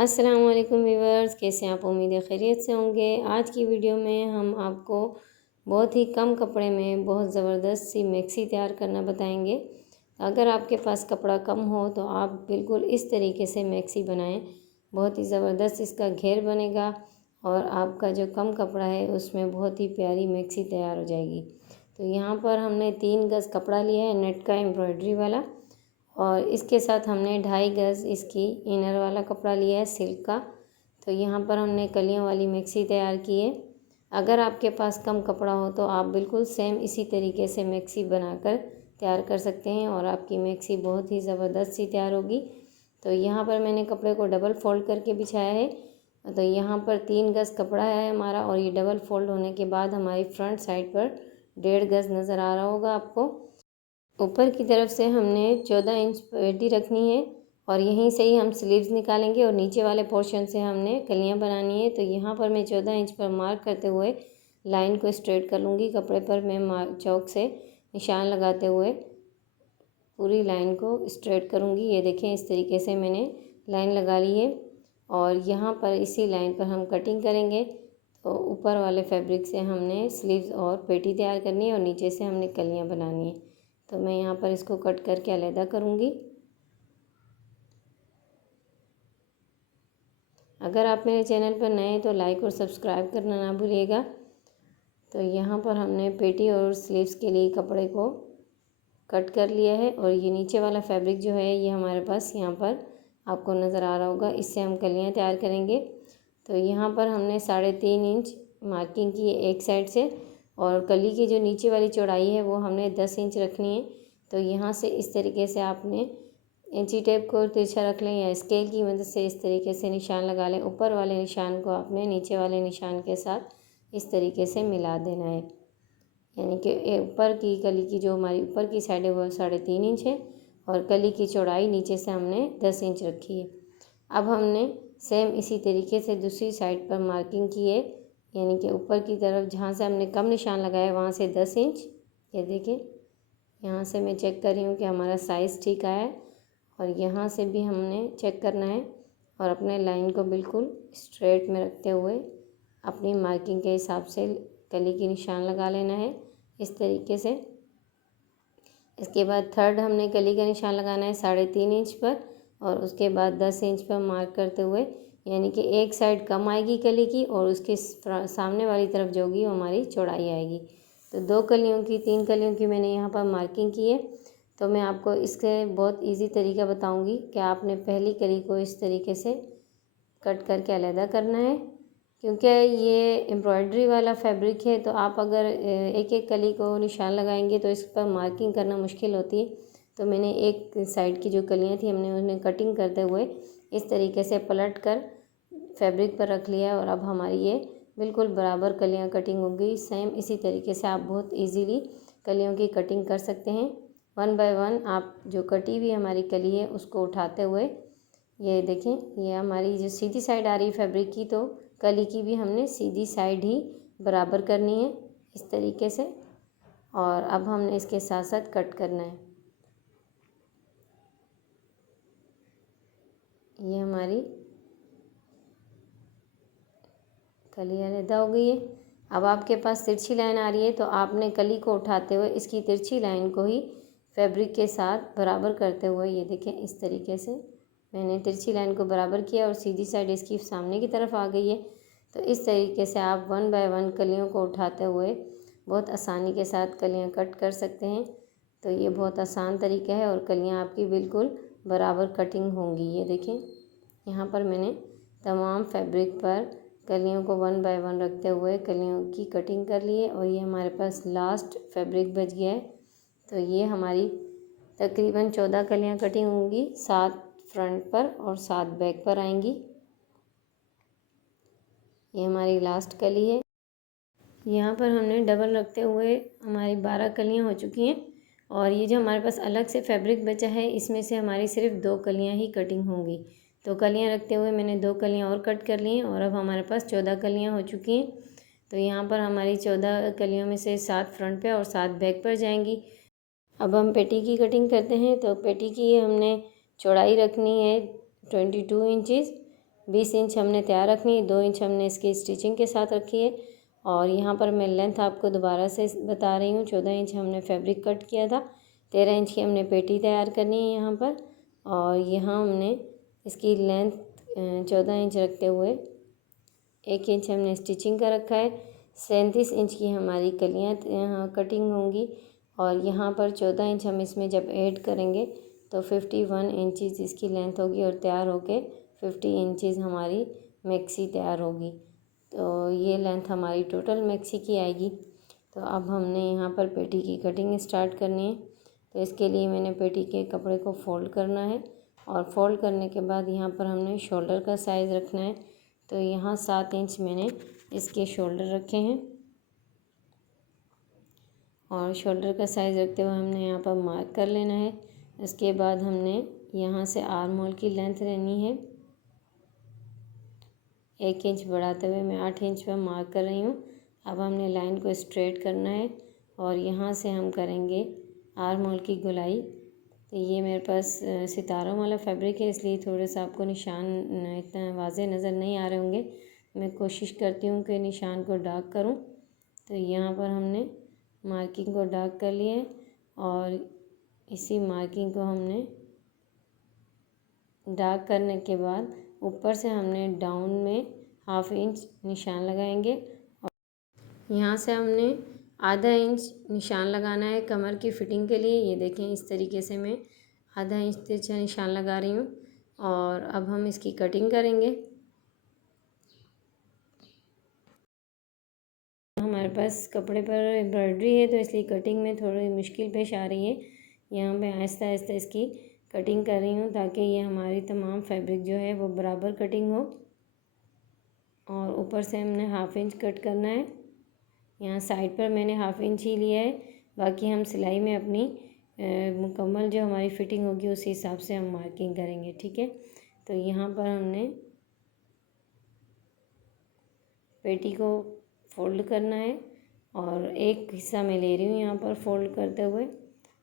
अस्सलाम वालेकुम व्यूवर्स, कैसे हैं आप? उम्मीद है खैरियत से होंगे। आज की वीडियो में हम आपको बहुत ही कम कपड़े में बहुत ज़बरदस्त सी मैक्सी तैयार करना बताएंगे। अगर आपके पास कपड़ा कम हो तो आप बिल्कुल इस तरीके से मैक्सी बनाएं। बहुत ही ज़बरदस्त इसका घेर बनेगा और आपका जो कम कपड़ा है उसमें बहुत ही प्यारी मैक्सी तैयार हो जाएगी। तो यहाँ पर हमने 3 गज़ कपड़ा लिया है नेट का एम्ब्रॉयडरी वाला, और इसके साथ हमने 2.5 गज़ इसकी इनर वाला कपड़ा लिया है सिल्क का। तो यहाँ पर हमने कलियों वाली मैक्सी तैयार की है। अगर आपके पास कम कपड़ा हो तो आप बिल्कुल सेम इसी तरीके से मैक्सी बनाकर तैयार कर सकते हैं और आपकी मैक्सी बहुत ही ज़बरदस्त सी तैयार होगी। तो यहाँ पर मैंने कपड़े को डबल फोल्ड करके बिछाया है। तो यहाँ पर 3 गज़ कपड़ा है हमारा, और ये डबल फोल्ड होने के बाद हमारी फ्रंट साइड पर 1.5 गज़ नज़र आ रहा होगा आपको। ऊपर की तरफ से हमने 14 इंच पेटी रखनी है और यहीं से ही हम स्लीव्स निकालेंगे और नीचे वाले पोर्शन से हमने कलियां बनानी है। तो यहाँ पर मैं 14 इंच पर मार्क करते हुए लाइन को स्ट्रेट कर लूँगी। कपड़े पर मैं चौक से निशान लगाते हुए पूरी लाइन को स्ट्रेट करूँगी। ये देखें, इस तरीके से मैंने लाइन लगा ली है और यहाँ पर इसी लाइन पर हम कटिंग करेंगे। तो ऊपर वाले फैब्रिक से हमने स्लीव्स और पेटी तैयार करनी है और नीचे से हमने कलियाँ बनानी है। तो मैं यहाँ पर इसको कट करके अलग करूँगी। अगर आप मेरे चैनल पर नए हैं तो लाइक और सब्सक्राइब करना ना भूलिएगा। तो यहाँ पर हमने पेटी और स्लीव्स के लिए कपड़े को कट कर लिया है और ये नीचे वाला फैब्रिक जो है ये हमारे पास यहाँ पर आपको नज़र आ रहा होगा। इससे हम कलियाँ तैयार करेंगे। तो यहाँ पर हमने 3.5 इंच मार्किंग की है एक साइड से, और कली की जो नीचे वाली चौड़ाई है वो हमने 10 इंच रखनी है। तो यहाँ से इस तरीके से आपने इंची टेप को तिरछा रख लें या स्केल की मदद से इस तरीके से निशान लगा लें। ऊपर वाले निशान को आपने नीचे वाले निशान के साथ इस तरीके से मिला देना है। यानी कि ऊपर की कली की जो हमारी ऊपर की साइड है वो 3.5 इंच है और कली की चौड़ाई नीचे से हमने 10 इंच रखी है। अब हमने सेम इसी तरीके से दूसरी साइड पर मार्किंग की है, यानी कि ऊपर की तरफ जहाँ से हमने कम निशान लगाया वहाँ से 10 इंच। ये देखें, यहाँ से मैं चेक कर रही हूँ कि हमारा साइज़ ठीक आया है, और यहाँ से भी हमने चेक करना है और अपने लाइन को बिल्कुल स्ट्रेट में रखते हुए अपनी मार्किंग के हिसाब से कली की निशान लगा लेना है इस तरीके से। इसके बाद थर्ड हमने कली का निशान लगाना है 3.5 इंच पर, और उसके बाद 10 इंच पर मार्क करते हुए, यानी कि एक साइड कम आएगी कली की और उसके सामने वाली तरफ जो होगी वो हमारी चौड़ाई आएगी। तो 2 कलियों की 3 कलियों की मैंने यहाँ पर मार्किंग की है। तो मैं आपको इसके बहुत इजी तरीका बताऊंगी कि आपने पहली कली को इस तरीके से कट करके अलग करना है। क्योंकि ये एम्ब्रॉयडरी वाला फैब्रिक है तो आप अगर एक एक कली को निशान लगाएंगे तो इस पर मार्किंग करना मुश्किल होती है। तो मैंने एक साइड की जो कलियां थी हमने उन्हें कटिंग करते हुए इस तरीके से पलट कर फैब्रिक पर रख लिया, और अब हमारी ये बिल्कुल बराबर कलियां कटिंग हो गई। सेम इसी तरीके से आप बहुत ईजीली कलियों की कटिंग कर सकते हैं। 1 बाय 1 आप जो कटी हुई हमारी कली है उसको उठाते हुए, ये देखें, ये हमारी जो सीधी साइड आ रही है फैब्रिक की, तो कली की भी हमने सीधी साइड ही बराबर करनी है इस तरीके से। और अब हमने इसके साथ साथ कट करना है। ये हमारी कली अलग हो गई है। अब आपके पास तिरछी लाइन आ रही है तो आपने कली को उठाते हुए इसकी तिरछी लाइन को ही फैब्रिक के साथ बराबर करते हुए, ये देखें, इस तरीके से मैंने तिरछी लाइन को बराबर किया और सीधी साइड इसकी सामने की तरफ आ गई है। तो इस तरीके से आप 1 बाय 1 कलियों को उठाते हुए बहुत आसानी के साथ कलियां कट कर सकते हैं। तो ये बहुत आसान तरीका है और कलियां आपकी बिल्कुल बराबर कटिंग होंगी। ये देखें, यहाँ पर मैंने तमाम फैब्रिक पर कलियों को 1 बाय 1 रखते हुए कलियों की कटिंग कर ली है और ये हमारे पास लास्ट फैब्रिक बच गया है। तो ये हमारी तकरीबन 14 कलियां कटिंग होंगी, 7 फ्रंट पर और 7 बैक पर आएंगी। ये हमारी लास्ट कली है। यहाँ पर हमने डबल रखते हुए हमारी 12 कलियाँ हो चुकी हैं, और ये जो हमारे पास अलग से फैब्रिक बचा है इसमें से हमारी सिर्फ 2 कलियाँ ही कटिंग होंगी। तो कलियाँ रखते हुए मैंने 2 कलियाँ और कट कर ली हैं और अब हमारे पास 14 कलियाँ हो चुकी हैं। तो यहाँ पर हमारी 14 कलियों में से 7 फ्रंट पे और 7 बैक पर जाएंगी। अब हम पेटी की कटिंग करते हैं। तो पेटी की हमने चौड़ाई रखनी है 22 इंचज़, 20 इंच हमने तैयार रखनी है, 2 इंच हमने इसकी स्टिचिंग के साथ रखी है। और यहाँ पर मैं लेंथ आपको दोबारा से बता रही हूँ, 14 इंच हमने फैब्रिक कट किया था, 13 इंच की हमने पेटी तैयार करनी है यहाँ पर। और यहाँ हमने इसकी लेंथ 14 इंच रखते हुए 1 इंच हमने स्टिचिंग का रखा है। 37 इंच की हमारी कलियाँ यहाँ कटिंग होंगी और यहाँ पर 14 इंच हम इसमें जब ऐड करेंगे तो 51 इंचज़ इसकी लेंथ होगी और तैयार होके 50 इंचज़ हमारी मैक्सी तैयार होगी। तो ये लेंथ हमारी टोटल मैक्सी की आएगी। तो अब हमने यहाँ पर पेटी की कटिंग स्टार्ट करनी है। तो इसके लिए मैंने पेटी के कपड़े को फ़ोल्ड करना है और फ़ोल्ड करने के बाद यहाँ पर हमने शोल्डर का साइज़ रखना है। तो यहाँ 7 इंच मैंने इसके शोल्डर रखे हैं और शोल्डर का साइज़ रखते हुए हमने यहाँ पर मार्क कर लेना है। उसके बाद हमने यहाँ से आर्म होल की लेंथ लेनी है। 1 इंच बढ़ाते हुए मैं 8 इंच पर मार्क कर रही हूँ। अब हमने लाइन को स्ट्रेट करना है और यहाँ से हम करेंगे आर्म होल की गोलाई। तो ये मेरे पास सितारों वाला फैब्रिक है, इसलिए थोड़े सा आपको निशान इतना वाज़े नज़र नहीं आ रहे होंगे। मैं कोशिश करती हूँ कि निशान को डार्क करूँ। तो यहाँ पर हमने मार्किंग को डार्क कर लिया है और इसी मार्किंग को हमने डार्क करने के बाद ऊपर से हमने डाउन में ½ इंच निशान लगाएंगे और यहाँ से हमने ½ इंच निशान लगाना है कमर की फिटिंग के लिए। ये देखें, इस तरीके से मैं ½ इंच तिरछा निशान लगा रही हूँ और अब हम इसकी कटिंग करेंगे। हमारे पास कपड़े पर एम्ब्रॉयडरी है तो इसलिए कटिंग में थोड़ी मुश्किल पेश आ रही है। यहाँ मैं आहिस्ता आहिस्ता इसकी कटिंग कर रही हूँ ताकि ये हमारी तमाम फैब्रिक जो है वो बराबर कटिंग हो। और ऊपर से हमने ½ इंच कट करना है। यहाँ साइड पर मैंने ½ इंच ही लिया है, बाकी हम सिलाई में अपनी मुकम्मल जो हमारी फिटिंग होगी उस हिसाब से हम मार्किंग करेंगे, ठीक है। तो यहाँ पर हमने पेटी को फोल्ड करना है और एक हिस्सा मैं ले रही हूँ यहाँ पर फोल्ड करते हुए।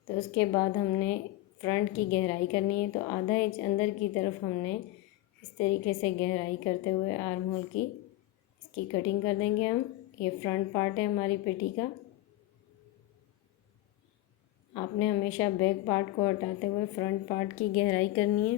तो उसके बाद हमने फ्रंट की गहराई करनी है। तो ½ इंच अंदर की तरफ हमने इस तरीके से गहराई करते हुए आर्म होल की इसकी कटिंग कर देंगे हम। ये फ्रंट पार्ट है हमारी पेटी का। आपने हमेशा बैक पार्ट को हटाते हुए फ्रंट पार्ट की गहराई करनी है।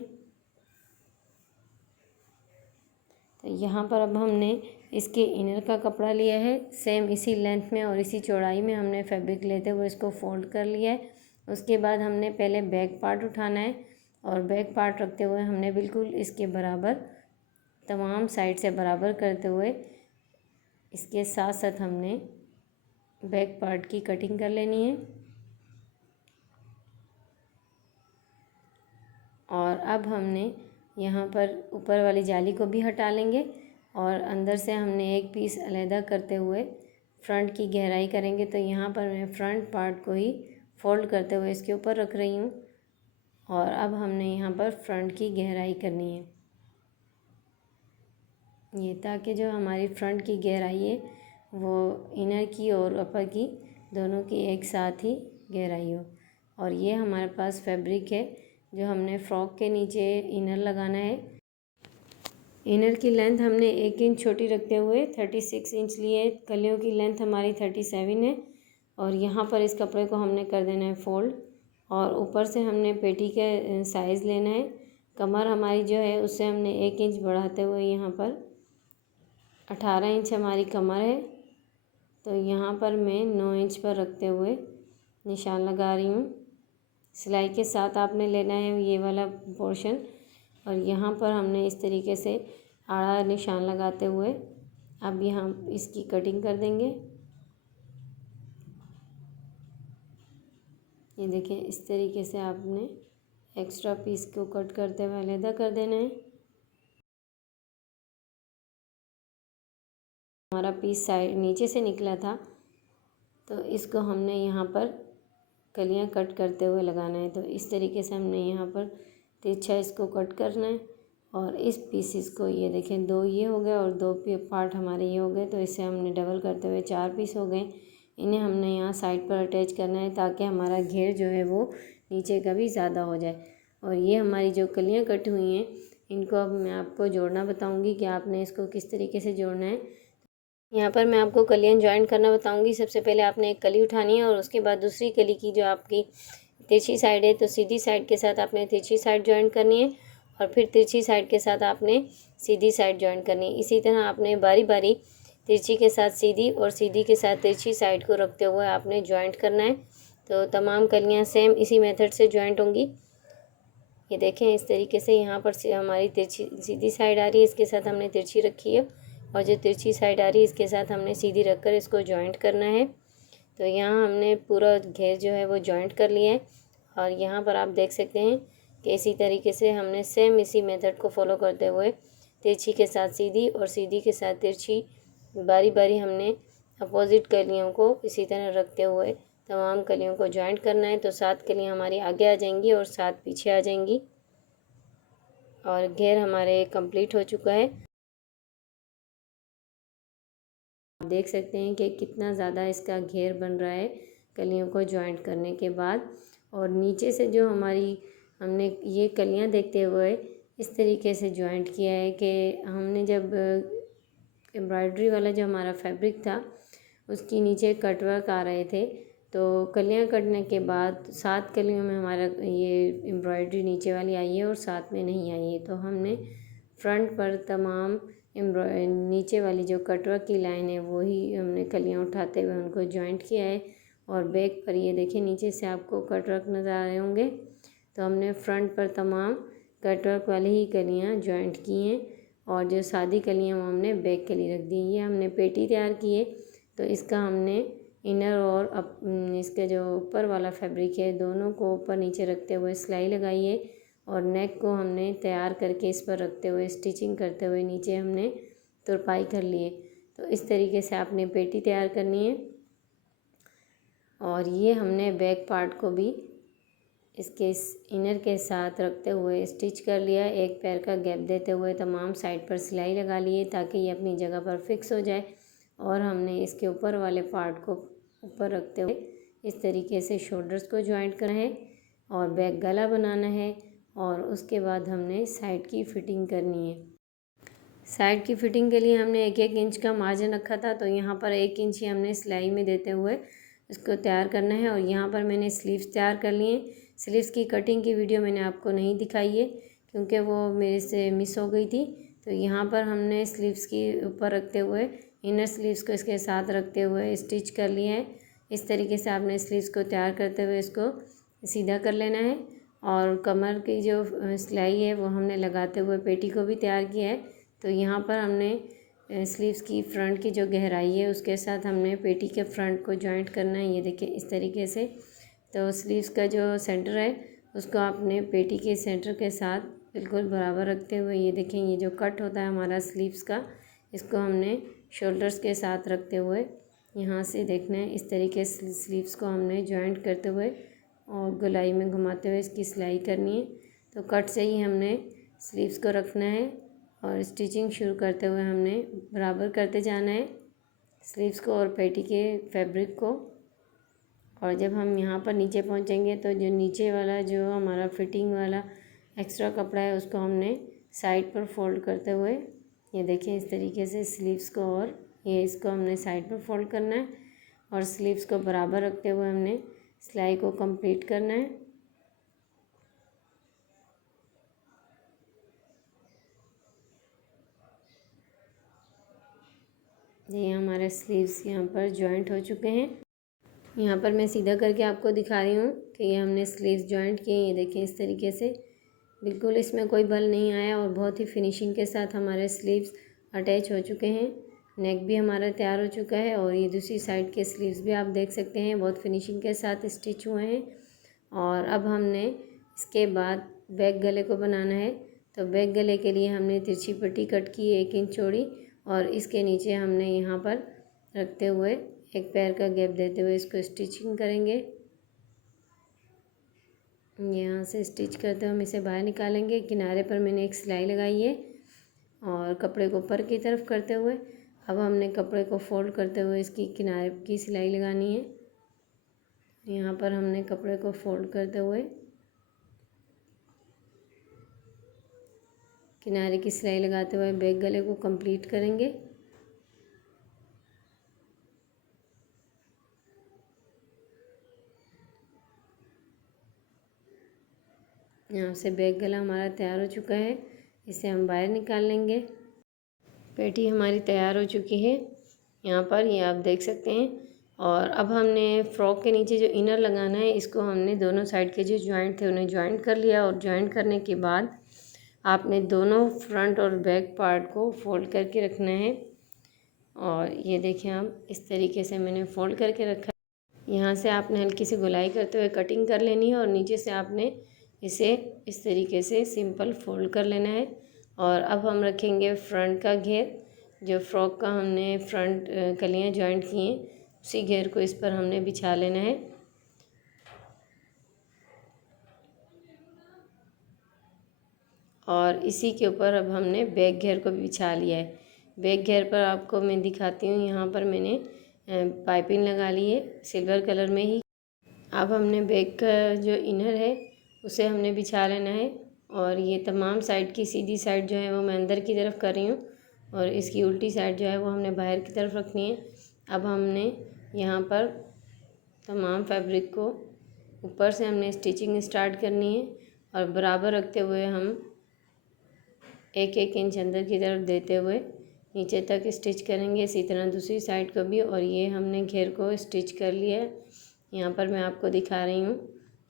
तो यहाँ पर अब हमने इसके इनर का कपड़ा लिया है, सेम इसी लेंथ में और इसी चौड़ाई में हमने फैब्रिक लेते हुए इसको फोल्ड कर लिया है। उसके बाद हमने पहले बैक पार्ट उठाना है और बैक पार्ट रखते हुए हमने बिल्कुल इसके बराबर तमाम साइड से बराबर करते हुए इसके साथ साथ हमने बैक पार्ट की कटिंग कर लेनी है। और अब हमने यहाँ पर ऊपर वाली जाली को भी हटा लेंगे और अंदर से हमने एक पीस अलहदा करते हुए फ्रंट की गहराई करेंगे। तो यहाँ पर मैं फ्रंट पार्ट को ही फोल्ड करते हुए इसके ऊपर रख रही हूँ और अब हमने यहाँ पर फ्रंट की गहराई करनी है, ये ताकि जो हमारी फ्रंट की गहराई है वो इनर की और अपर की दोनों की एक साथ ही गहराई हो। और ये हमारे पास फैब्रिक है जो हमने फ्रॉक के नीचे इनर लगाना है। इनर की लेंथ हमने 1 इंच छोटी रखते हुए 36 इंच लिए। कलियों की लेंथ हमारी 37 है और यहाँ पर इस कपड़े को हमने कर देना है फोल्ड और ऊपर से हमने पेटी के साइज़ लेना है। कमर हमारी जो है उससे हमने 1 इंच बढ़ाते हुए यहाँ पर 18 इंच हमारी कमर है। तो यहाँ पर मैं 9 इंच पर रखते हुए निशान लगा रही हूँ। सिलाई के साथ आपने लेना है ये वाला पोर्शन और यहाँ पर हमने इस तरीके से आड़ा निशान लगाते हुए अब यहाँ इसकी कटिंग कर देंगे। ये देखिए, इस तरीके से आपने एक्स्ट्रा पीस को कट करते हुए अलहदा कर देना है। हमारा पीस साइड नीचे से निकला था तो इसको हमने यहाँ पर कलियाँ कट करते हुए लगाना है। तो इस तरीके से हमने यहाँ पर तिरछा इसको कट करना है और इस पीसेस को ये देखें 2 ये हो गए और 2 पार्ट हमारे ये हो गए। तो इसे हमने डबल करते हुए 4 पीस हो गए। इन्हें हमने यहाँ साइड पर अटैच करना है ताकि हमारा घेर जो है वो नीचे का भी ज़्यादा हो जाए। और ये हमारी जो कलियाँ कटी हुई हैं इनको अब मैं आपको जोड़ना बताऊंगी कि आपने इसको किस तरीके से जोड़ना है। यहाँ पर मैं आपको कलियाँ ज्वाइन करना बताऊंगी। सबसे पहले आपने एक कली उठानी है और उसके बाद दूसरी कली की जो आपकी तिरछी साइड है तो सीधी साइड के साथ आपने तिरछी साइड ज्वाइन करनी है और फिर तिरछी साइड के साथ आपने सीधी साइड ज्वाइन करनी है। इसी तरह आपने बारी बारी तिरछी के साथ सीधी और सीधी के साथ तिरछी साइड को रखते हुए आपने ज्वाइंट करना है। तो तमाम कलियाँ सेम इसी मेथड से ज्वाइंट होंगी। ये देखें इस तरीके से यहाँ पर से हमारी तिरछी सीधी साइड आ रही है, इसके साथ हमने तिरछी रखी है और जो तिरछी साइड आ रही है इसके साथ हमने सीधी रखकर इसको ज्वाइंट करना है। तो यहाँ हमने पूरा घेर जो है वो ज्वाइंट कर लिया है और यहाँ पर आप देख सकते हैं कि इसी तरीके से हमने सेम इसी मेथड को फॉलो करते हुए तिरछी के साथ सीधी और सीधी के साथ तिरछी बारी बारी हमने अपोजिट कलियों को इसी तरह रखते हुए तमाम कलियों को ज्वाइंट करना है। तो 7 कलियाँ हमारी आगे आ जाएंगी और 7 पीछे आ जाएंगी और घेर हमारे कंप्लीट हो चुका है। आप देख सकते हैं कि कितना ज़्यादा इसका घेर बन रहा है कलियों को ज्वाइंट करने के बाद। और नीचे से जो हमारी हमने ये कलियां देखते हुए इस तरीके से ज्वाइंट किया है कि हमने जब एम्ब्रॉयडरी वाला जो हमारा फैब्रिक था उसकी नीचे कटवर्क आ रहे थे तो कलियां कटने के बाद 7 कलियों में हमारा ये एम्ब्रॉयडरी नीचे वाली आई है और 7 में नहीं आई है। तो हमने फ्रंट पर तमाम नीचे वाली जो कटवर्क की लाइन है वही हमने कलियां उठाते हुए उनको ज्वाइंट किया है। और बैक पर ये देखिए नीचे से आपको कटवर्क नज़र आ रहे होंगे। तो हमने फ्रंट पर तमाम कटवर्क वाली ही कलियां ज्वाइंट की हैं और जो सादी कलियां वो हमने बैक के लिए रख दी। ये हमने पेटी तैयार की है तो इसका हमने इनर और इसके जो ऊपर वाला फैब्रिक है दोनों को ऊपर नीचे रखते हुए सिलाई लगाई है और नेक को हमने तैयार करके इस पर रखते हुए स्टिचिंग करते हुए नीचे हमने तुरपाई कर लिए। तो इस तरीके से आपने पेटी तैयार करनी है। और ये हमने बैक पार्ट को भी इसके इनर के साथ रखते हुए स्टिच कर लिया। एक पैर का गैप देते हुए तमाम साइड पर सिलाई लगा लिए ताकि ये अपनी जगह पर फिक्स हो जाए। और हमने इसके ऊपर वाले पार्ट को ऊपर रखते हुए इस तरीके से शोल्डर्स को ज्वाइंट करना है और बैक गला बनाना है और उसके बाद हमने साइड की फ़िटिंग करनी है। साइड की फ़िटिंग के लिए हमने 1-1 इंच का मार्जिन रखा था तो यहाँ पर 1 इंच ही हमने सिलाई में देते हुए इसको तैयार करना है। और यहाँ पर मैंने स्लीव्स तैयार कर लिए। स्लीव्स की कटिंग की वीडियो मैंने आपको नहीं दिखाई है क्योंकि वो मेरे से मिस हो गई थी। तो यहाँ पर हमने स्लीव्स की ऊपर रखते हुए इनर स्लीव्स को इसके साथ रखते हुए स्टिच कर लिए हैं। इस तरीके से आपने स्लीव्स को तैयार करते हुए इसको सीधा कर लेना है। और कमर की जो सिलाई है वो हमने लगाते हुए पेटी को भी तैयार किया है। तो यहाँ पर हमने स्लीव्स की फ्रंट की जो गहराई है उसके साथ हमने पेटी के फ्रंट को जॉइंट करना है। ये देखिए इस तरीके से। तो स्लीव्स का जो सेंटर है उसको आपने पेटी के सेंटर के साथ बिल्कुल बराबर रखते हुए ये देखें ये जो कट होता है हमारा स्लीव्स का इसको हमने शोल्डर्स के साथ रखते हुए यहाँ से देखना है इस तरीके से स्लीव्स को हमने जॉइंट करते हुए और गोलाई में घुमाते हुए इसकी सिलाई करनी है। तो कट से ही हमने स्लीव्स को रखना है और स्टिचिंग शुरू करते हुए हमने बराबर करते जाना है स्लीव्स को और पेटी के फैब्रिक को। और जब हम यहाँ पर नीचे पहुँचेंगे तो जो नीचे वाला जो हमारा फिटिंग वाला एक्स्ट्रा कपड़ा है उसको हमने साइड पर फोल्ड करते हुए ये देखिए इस तरीके से स्लीव्स को और ये इसको हमने साइड पर फोल्ड करना है और स्लीव्स को बराबर रखते हुए हमने सिलाई को कंप्लीट करना है। ये हमारे स्लीव्स यहाँ पर जॉइंट हो चुके हैं। यहाँ पर मैं सीधा करके आपको दिखा रही हूँ कि ये हमने स्लीव्स जॉइंट किए। ये देखें इस तरीके से बिल्कुल इसमें कोई बल नहीं आया और बहुत ही फिनिशिंग के साथ हमारे स्लीव्स अटैच हो चुके हैं। नेक भी हमारा तैयार हो चुका है और ये दूसरी साइड के स्लीव्स भी आप देख सकते हैं बहुत फिनिशिंग के साथ स्टिच हुए हैं। और अब हमने इसके बाद बैक गले को बनाना है। तो बैक गले के लिए हमने तिरछी पट्टी कट की 1 इंच चौड़ी और इसके नीचे हमने यहाँ पर रखते हुए एक पैर का गैप देते हुए इसको स्टिचिंग करेंगे। यहाँ से स्टिच करते हुए हम इसे बाहर निकालेंगे। किनारे पर मैंने एक सिलाई लगाई है और कपड़े को ऊपर की तरफ करते हुए अब हमने कपड़े को फोल्ड करते हुए इसकी किनारे की सिलाई लगानी है। यहाँ पर हमने कपड़े को फोल्ड करते हुए किनारे की सिलाई लगाते हुए बैक गले को कंप्लीट करेंगे। यहाँ से बैक गला हमारा तैयार हो चुका है, इसे हम बाहर निकाल लेंगे। पेटी हमारी तैयार हो चुकी है, यहाँ पर ये आप देख सकते हैं। और अब हमने फ़्रॉक के नीचे जो इनर लगाना है, इसको हमने दोनों साइड के जो जॉइंट थे उन्हें जॉइंट कर लिया। और जॉइंट करने के बाद आपने दोनों फ्रंट और बैक पार्ट को फोल्ड करके रखना है। और ये देखें आप, इस तरीके से मैंने फ़ोल्ड करके रखा है। यहाँ से आपने हल्की सी गोलाई करते हुए कटिंग कर लेनी है और नीचे से आपने इसे इस तरीके से सिंपल फोल्ड कर लेना है। और अब हम रखेंगे फ्रंट का घेर। जो फ्रॉक का हमने फ्रंट कलियाँ जॉइंट की हैं, उसी घेर को इस पर हमने बिछा लेना है। और इसी के ऊपर अब हमने बैक घेर को भी बिछा लिया है। बैक घेर पर आपको मैं दिखाती हूँ, यहाँ पर मैंने पाइपिंग लगा ली है सिल्वर कलर में ही। अब हमने बैक का जो इनर है उसे हमने बिछा लेना है। और ये तमाम साइड की सीधी साइड जो है वो मैं अंदर की तरफ कर रही हूँ और इसकी उल्टी साइड जो है वो हमने बाहर की तरफ रखनी है। अब हमने यहाँ पर तमाम फैब्रिक को ऊपर से हमने स्टिचिंग स्टार्ट करनी है और बराबर रखते हुए हम 1-1 इंच अंदर की तरफ देते हुए नीचे तक स्टिच करेंगे। इसी तरह दूसरी साइड को भी। और ये हमने घेर को स्टिच कर लिया है, यहाँ पर मैं आपको दिखा रही हूँ।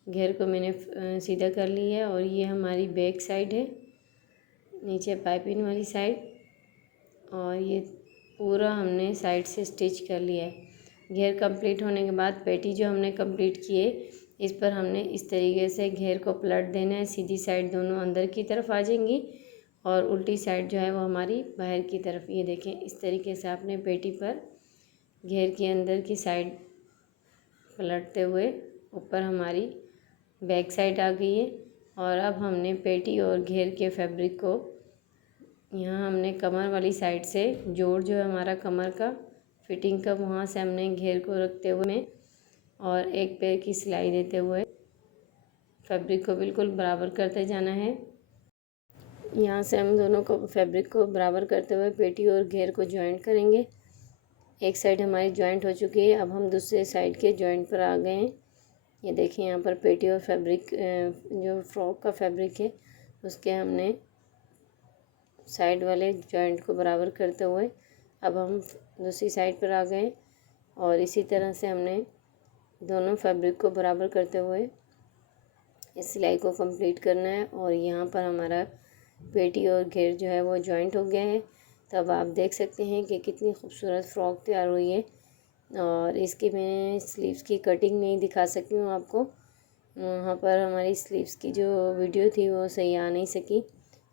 घेर को मैंने सीधा कर लिया है और ये हमारी बैक साइड है, नीचे पाइपिंग वाली साइड। और ये पूरा हमने साइड से स्टिच कर लिया है। घेर कंप्लीट होने के बाद पेटी जो हमने कंप्लीट की है, इस पर हमने इस तरीके से घेर को पलट देना है। सीधी साइड दोनों अंदर की तरफ आ जाएंगी और उल्टी साइड जो है वो हमारी बाहर की तरफ। ये देखें, इस तरीके से आपने पेटी पर घेर के अंदर की साइड पलटते हुए ऊपर हमारी बैक साइड आ गई है। और अब हमने पेटी और घेर के फैब्रिक को यहाँ हमने कमर वाली साइड से जोड़ जो है हमारा कमर का फिटिंग का, वहाँ से हमने घेर को रखते हुए और एक पैर की सिलाई देते हुए फैब्रिक को बिल्कुल बराबर करते जाना है। यहाँ से हम दोनों को फैब्रिक को बराबर करते हुए पेटी और घेर को जॉइंट करेंगे। एक साइड हमारी जॉइंट हो चुकी है, अब हम दूसरे साइड के जॉइंट पर आ गए हैं। ये देखिए, यहाँ पर पेटी और फैब्रिक जो फ्रॉक का फैब्रिक है उसके हमने साइड वाले जॉइंट को बराबर करते हुए अब हम दूसरी साइड पर आ गए। और इसी तरह से हमने दोनों फैब्रिक को बराबर करते हुए इस सिलाई को कंप्लीट करना है। और यहाँ पर हमारा पेटी और घेर जो है वो जॉइंट हो गया है। तब आप देख सकते हैं कि कितनी खूबसूरत फ़्रॉक तैयार हुई है। और इसकी मैं स्लीव्स की कटिंग नहीं दिखा सकी हूँ आपको, वहाँ पर हमारी स्लीव्स की जो वीडियो थी वो सही आ नहीं सकी,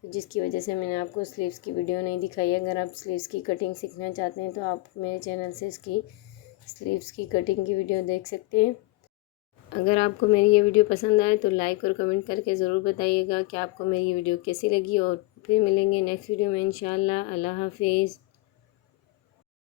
जिसकी वजह से मैंने आपको स्लीव्स की वीडियो नहीं दिखाई। अगर आप स्लीव्स की कटिंग सीखना चाहते हैं तो आप मेरे चैनल से इसकी स्लीव्स की कटिंग की वीडियो देख सकते हैं। अगर आपको मेरी ये वीडियो पसंद आए तो लाइक और कमेंट करके ज़रूर बताइएगा कि आपको मेरी ये वीडियो कैसी लगी। और फिर मिलेंगे नेक्स्ट वीडियो में इंशाल्लाह। अल्लाह हाफिज़।